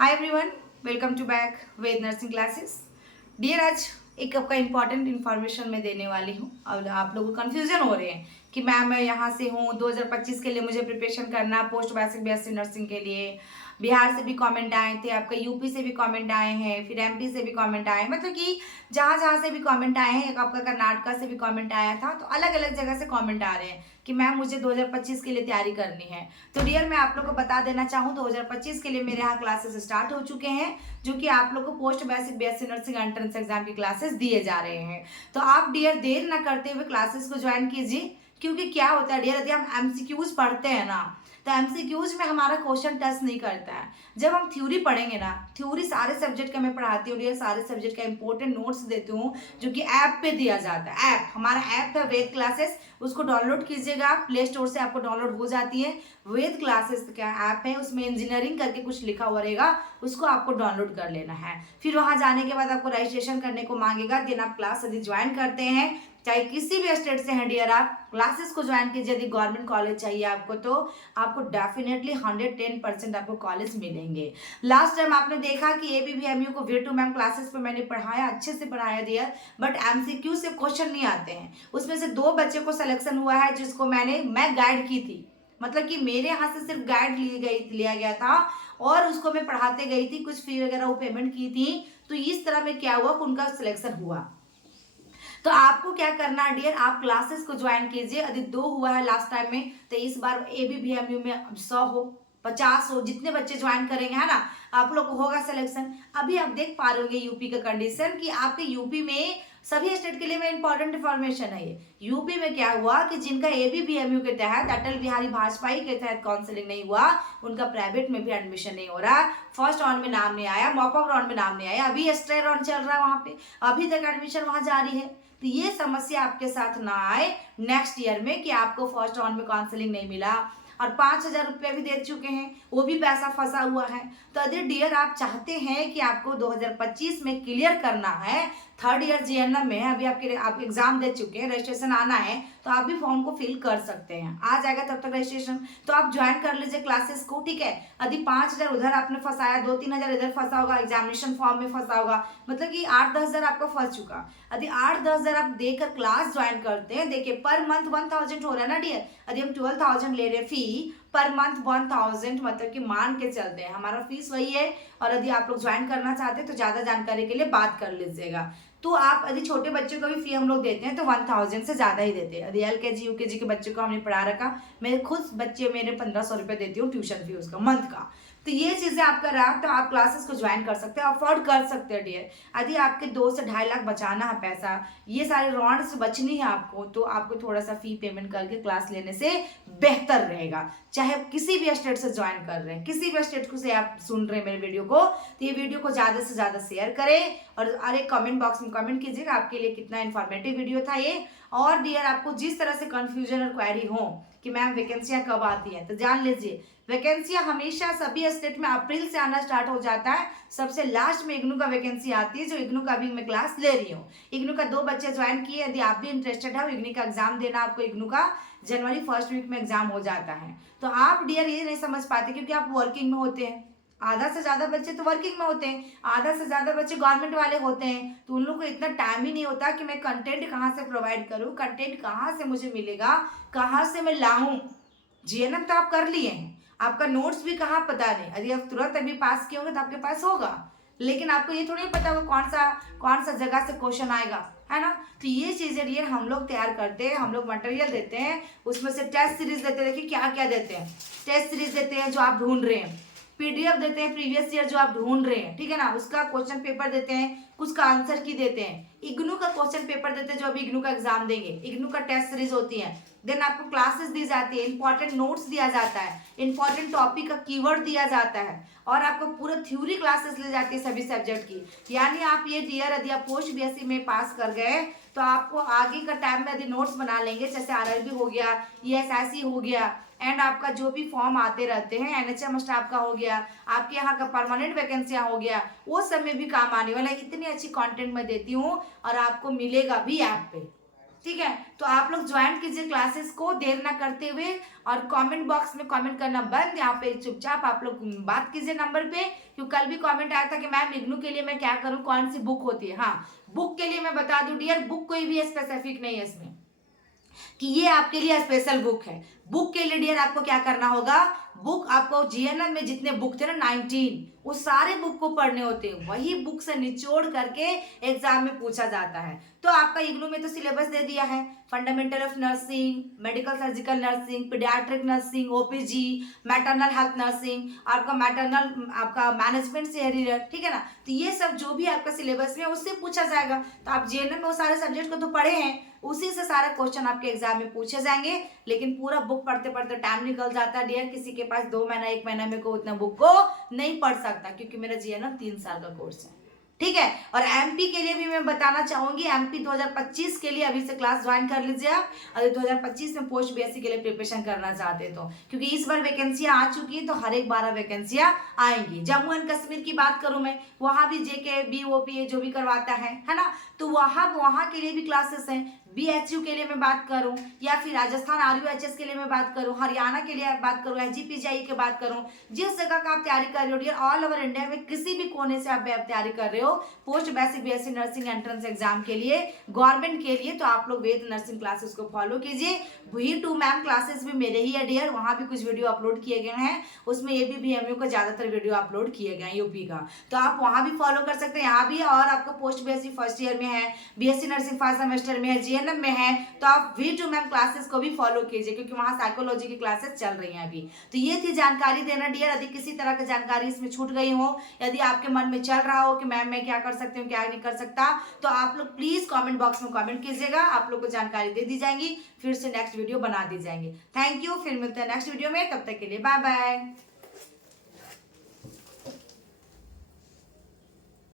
Hi everyone, welcome to back Ved nursing classes. Dear, आज एक आपका इम्पॉर्टेंट इन्फॉर्मेशन मैं देने वाली हूँ। अब आप लोगों को कन्फ्यूजन हो रहे हैं कि मैम मैं यहाँ से हूँ, 2025 के लिए मुझे प्रिपरेशन करना, पोस्ट बेसिक बीएससी नर्सिंग के लिए। बिहार से भी कमेंट आए थे, आपका यूपी से भी कमेंट आए हैं, फिर एमपी से भी कमेंट आए, मतलब कि जहाँ जहाँ से भी कमेंट आए हैं। एक आपका कर्नाटका से भी कमेंट आया था। तो अलग अलग जगह से कमेंट आ रहे हैं कि मैम मुझे 2025 के लिए तैयारी करनी है। तो डियर, मैं आप लोग को बता देना चाहूँ, 2025 के लिए मेरे यहाँ क्लासेस स्टार्ट हो चुके हैं, जो कि आप लोग को post basic BSc nursing entrance exam की क्लासेस दिए जा रहे हैं। तो आप डियर देर ना करते हुए क्लासेस को ज्वाइन कीजिए, क्योंकि क्या होता है डियर, यदि हम एमसीक्यूज पढ़ते हैं ना, तो एमसीक्यूज में हमारा क्वेश्चन टच नहीं करता है। जब हम थ्योरी पढ़ेंगे ना, थ्योरी सारे सब्जेक्ट का मैं पढ़ाती हूँ डियर, सारे सब्जेक्ट का इंपॉर्टेंट नोट्स देती हूँ, जो कि ऐप पे दिया जाता है। ऐप हमारा ऐप है वेद क्लासेस, उसको डाउनलोड कीजिएगा, आप प्ले स्टोर से आपको डाउनलोड हो जाती है। वेद क्लासेस का ऐप है, उसमें इंजीनियरिंग करके कुछ लिखा हुआ रहेगा, उसको आपको डाउनलोड कर लेना है। फिर वहां जाने के बाद आपको रजिस्ट्रेशन करने को मांगेगा, देन आप क्लास यदि ज्वाइन करते हैं, चाहे किसी भी स्टेट से हैं डियर, आप क्लासेस को ज्वाइन कीजिए। यदि गवर्नमेंट कॉलेज चाहिए आपको, तो आपको डेफिनेटली 110% आपको कॉलेज मिलेंगे। लास्ट टाइम आपने देखा कि एबीवीएमयू को वी2 मैम क्लासेस पे मैंने पढ़ाया, अच्छे से पढ़ाया डियर, बट एमसीक्यू से क्वेश्चन नहीं आते हैं। उसमें से 2 बच्चे को सिलेक्शन हुआ है, जिसको मैं गाइड की थी, मतलब कि मेरे यहाँ से सिर्फ गाइड लिया गया था, और उसको मैं पढ़ाते गई थी, कुछ फी वगैरह वो पेमेंट की थी। तो इस तरह में क्या हुआ, उनका सिलेक्शन हुआ। तो आपको क्या करना है डियर, आप क्लासेस को ज्वाइन कीजिए। यदि 2 हुआ है लास्ट टाइम में, तो इस बार एबीवीएमयू में 100 हो, 50 हो, जितने बच्चे ज्वाइन करेंगे, है ना, आप लोग को होगा सिलेक्शन। अभी आप देख पा रहे होंगे यूपी का कंडीशन, कि आपके यूपी में सभी स्टेट के लिए में इंपॉर्टेंट इंफॉर्मेशन है ये। यूपी में क्या हुआ कि जिनका एबीवीएमयू के तहत, अटल बिहारी वाजपेयी के तहत काउंसलिंग नहीं हुआ, उनका प्राइवेट में भी एडमिशन नहीं हो रहा। फर्स्ट राउंड में नाम नहीं आया, मॉपअप राउंड में नाम नहीं आया, अभी स्टे राउंड चल रहा है वहां पे, अभी तक एडमिशन वहां जारी है। तो ये समस्या आपके साथ ना आए नेक्स्ट ईयर में, कि आपको फर्स्ट राउंड में काउंसलिंग नहीं मिला और 5,000 रुपये भी दे चुके हैं, वो भी पैसा फंसा हुआ है। तो यदि डियर आप चाहते हैं कि आपको 2025 में क्लियर करना है, थर्ड ईयर जीएनएम में अभी आप एग्जाम दे चुके हैं, रजिस्ट्रेशन आना है, तो आप भी फॉर्म को फिल कर सकते हैं। आ जाएगा तब तक रजिस्ट्रेशन, तो आप ज्वाइन कर लीजिए क्लासेस को, ठीक है। यदि 5,000 उधर आपने फंसाया, 2-3 हजार इधर फंसा होगा, एग्जामिनेशन फॉर्म में फंसा होगा, मतलब कि 8-10 हजार आपका फंस चुका। यदि 8-10 हजार आप देकर क्लास ज्वाइन करते हैं, देखिए पर मंथ 1,000 हो रहा है ना डियर। यदि हम 12,000 ले रहे फी, पर मंथ 1,000, मतलब कि मान के चलते हैं हमारा फीस वही है। और यदि आप लोग ज्वाइन करना चाहते हैं तो ज्यादा जानकारी के लिए बात कर लीजिएगा। तो आप यदि छोटे बच्चों को भी फी हम लोग देते हैं तो 1,000 से ज्यादा ही देते हैं। यदि एलकेजी यूकेजी के बच्चों को हमने पढ़ा रखा, मैं खुद बच्चे मेरे 1,500 रुपये देती हूँ ट्यूशन फी उसका मंथ का। तो ये चीजें आपका रहा, तो आप क्लासेस को ज्वाइन कर सकते हैं, अफोर्ड कर सकते हैं डियर। यदि आपके 2 से 2.5 लाख बचाना है पैसा, ये सारे रॉन्ड से बचनी है आपको, तो आपको थोड़ा सा फी पेमेंट करके क्लास लेने से बेहतर रहेगा। चाहे आप किसी भी स्टेट से ज्वाइन कर रहे हैं, किसी भी स्टेट से आप सुन रहे हैं मेरे वीडियो को, तो ये वीडियो को ज्यादा से ज्यादा शेयर करें, और अरे कमेंट बॉक्स में कमेंट कीजिएगा आपके लिए कितना इन्फॉर्मेटिव वीडियो था ये। और डियर, आपको जिस तरह से कंफ्यूजन और क्वेरी हो कि मैम वैकेंसियां कब आती है, तो जान लीजिए वैकेंसियां हमेशा सभी स्टेट में अप्रैल से आना स्टार्ट हो जाता है। सबसे लास्ट में इग्नू का वैकेंसी आती है, जो इग्नू का अभी मैं क्लास ले रही हूँ। इग्नू का 2 बच्चे ज्वाइन किए, यदि आप भी इंटरेस्टेड हो इग्नू का एग्जाम देना, आपको इग्नू का जनवरी फर्स्ट वीक में एग्जाम हो जाता है। तो आप डियर ये नहीं समझ पाते, क्योंकि आप वर्किंग में होते हैं। आधा से ज्यादा बच्चे तो वर्किंग में होते हैं, आधा से ज्यादा बच्चे गवर्नमेंट वाले होते हैं, तो उन लोग को इतना टाइम ही नहीं होता कि मैं कंटेंट कहाँ से प्रोवाइड करूँ, कंटेंट कहाँ से मुझे मिलेगा, कहाँ से मैं लाऊं। जीएनएम तो आप कर लिए हैं, आपका नोट्स भी कहाँ पता नहीं। यदि आप तुरंत अभी पास किए होंगे तो आपके पास होगा, लेकिन आपको ये थोड़ी पता होगा कौन सा जगह से क्वेश्चन आएगा, है ना। तो ये चीजें डियर हम लोग तैयार करते हैं, हम लोग मटेरियल देते हैं, उसमें से टेस्ट सीरीज देते हैं। देखिए क्या क्या देते हैं, टेस्ट सीरीज देते हैं जो आप ढूंढ रहे हैं, पीडीएफ देते हैं प्रीवियस ईयर जो आप ढूंढ रहे हैं, ठीक है ना, उसका क्वेश्चन पेपर देते हैं, कुछ का आंसर की देते हैं, इग्नू का क्वेश्चन पेपर देते हैं जो अभी इग्नू का एग्जाम देंगे, इग्नू का टेस्ट सीरीज होती है। देन आपको क्लासेस दी जाती है, इंपॉर्टेंट नोट्स दिया जाता है, इंपॉर्टेंट टॉपिक का कीवर्ड दिया जाता है, और आपको पूरा थ्योरी क्लासेस ली जाती है सभी सब्जेक्ट की। यानी आप ये डियर, यदि आप पोस्ट बीएससी में पास कर गए, तो आपको आगे का टाइम में यदि नोट्स बना लेंगे, जैसे आरआरबी हो गया, ईएसआईसी हो गया, एंड आपका जो भी फॉर्म आते रहते हैं, एनएचएम स्टाफ का हो गया, आपके यहाँ का परमानेंट वैकेंसियां हो गया, वो सब में भी काम आने वाला है। इतनी अच्छी कंटेंट मैं देती हूँ, और आपको मिलेगा भी ऐप पे। ठीक है। तो आप लोग ज्वाइन कीजिए क्लासेस को देर ना करते हुए, और कमेंट बॉक्स में कमेंट करना बंद, यहाँ पे चुपचाप आप लोग बात कीजिए नंबर पे। क्योंकि कल भी कमेंट आया था कि मैम इग्नू के लिए मैं क्या करूँ, कौन सी बुक होती है। हाँ, बुक के लिए मैं बता दूं डियर, बुक कोई भी स्पेसिफिक नहीं है इसमें कि ये आपके लिए स्पेशल बुक है। बुक के लिए डियर आपको क्या करना होगा, बुक आपको जीएनएम में जितने बुक थे ना 19, वो सारे बुक को पढ़ने होते हैं, वही बुक से निचोड़ करके एग्जाम में पूछा जाता है। तो आपका इग्नू में तो सिलेबस दे दिया है, fundamental of nursing, medical surgical nursing, paediatric nursing, OPG, maternal health nursing, आपका मैटरनल आपका मैनेजमेंट से रिलेटेड, ठीक है ना। तो ये सब जो भी आपका सिलेबस में उससे पूछा जाएगा। तो आप जीएनएम में वो सारे सब्जेक्ट को तो पढ़े हैं, उसी से सारा क्वेश्चन आपके एग्जाम में पूछे जाएंगे। लेकिन पूरा बुक पढ़ते पढ़ते टाइम निकल जाता है डियर, किसी के पास 2 महीना 1 महीना में को उतना बुक को नहीं पढ़ सकता, क्योंकि मेरा जीएनएम 3 साल का कोर्स है, ठीक है। और एमपी के लिए भी मैं बताना चाहूंगी, एमपी 2025 के लिए अभी से क्लास ज्वाइन कर लीजिए आप, अगर 2025 में पोस्ट बीएससी के लिए प्रिपरेशन करना चाहते तो, क्योंकि इस बार वैकेंसियां आ चुकी है, तो हर एक 12 वैकेंसियां आएंगी। जम्मू एंड कश्मीर की बात करूं मैं, वहां भी जेके बीओपी जो भी करवाता है ना, तो वहां के लिए भी क्लासेस हैं। बीएचयू के लिए मैं बात करूं, या फिर राजस्थान आरयूएचएस के लिए मैं बात करूं, हरियाणा के लिए बात करूं, एचजीपीजीआई की बात करूं, जिस जगह का आप तैयारी कर रहे हो डियर, ऑल ओवर इंडिया में किसी भी कोने से आप तैयारी कर रहे हो post basic BSc nursing entrance exam के लिए, गवर्नमेंट के लिए, तो आप लोग वेद नर्सिंग क्लासेस को फॉलो कीजिए। V2 मैम क्लासेस भी मेरे ही है डियर, वहां भी कुछ वीडियो अपलोड किए गए हैं, उसमें ये भी बीएमयू का ज्यादातर वीडियो अपलोड किए गए हैं यूपी का, तो आप वहां भी फॉलो कर सकते हैं। यहाँ भी, और आपका पोस्ट बीएससी फर्स्ट ईयर में है, बीएससी नर्सिंग फर्स्ट सेमेस्टर में है, जीएनएम में है, तो आप V2 मैम क्लासेस को भी फॉलो कीजिए, क्योंकि वहां साइकोलॉजी की क्लासेस चल रही हैं अभी। तो ये थी जानकारी देना डियर, यदि किसी तरह की जानकारी इसमें छूट गई हो, यदि आपके मन में चल रहा हो कि मैम मैं क्या कर सकती हूँ क्या नहीं कर सकता, तो आप लोग प्लीज कमेंट बॉक्स में कमेंट कीजिएगा, आप लोग को जानकारी दे दी जाएगी, फिर से नेक्स्ट वीडियो बना दी जाएंगी। थैंक यू, फिर मिलते हैं नेक्स्ट वीडियो में, तब तक के लिए बाय बाय।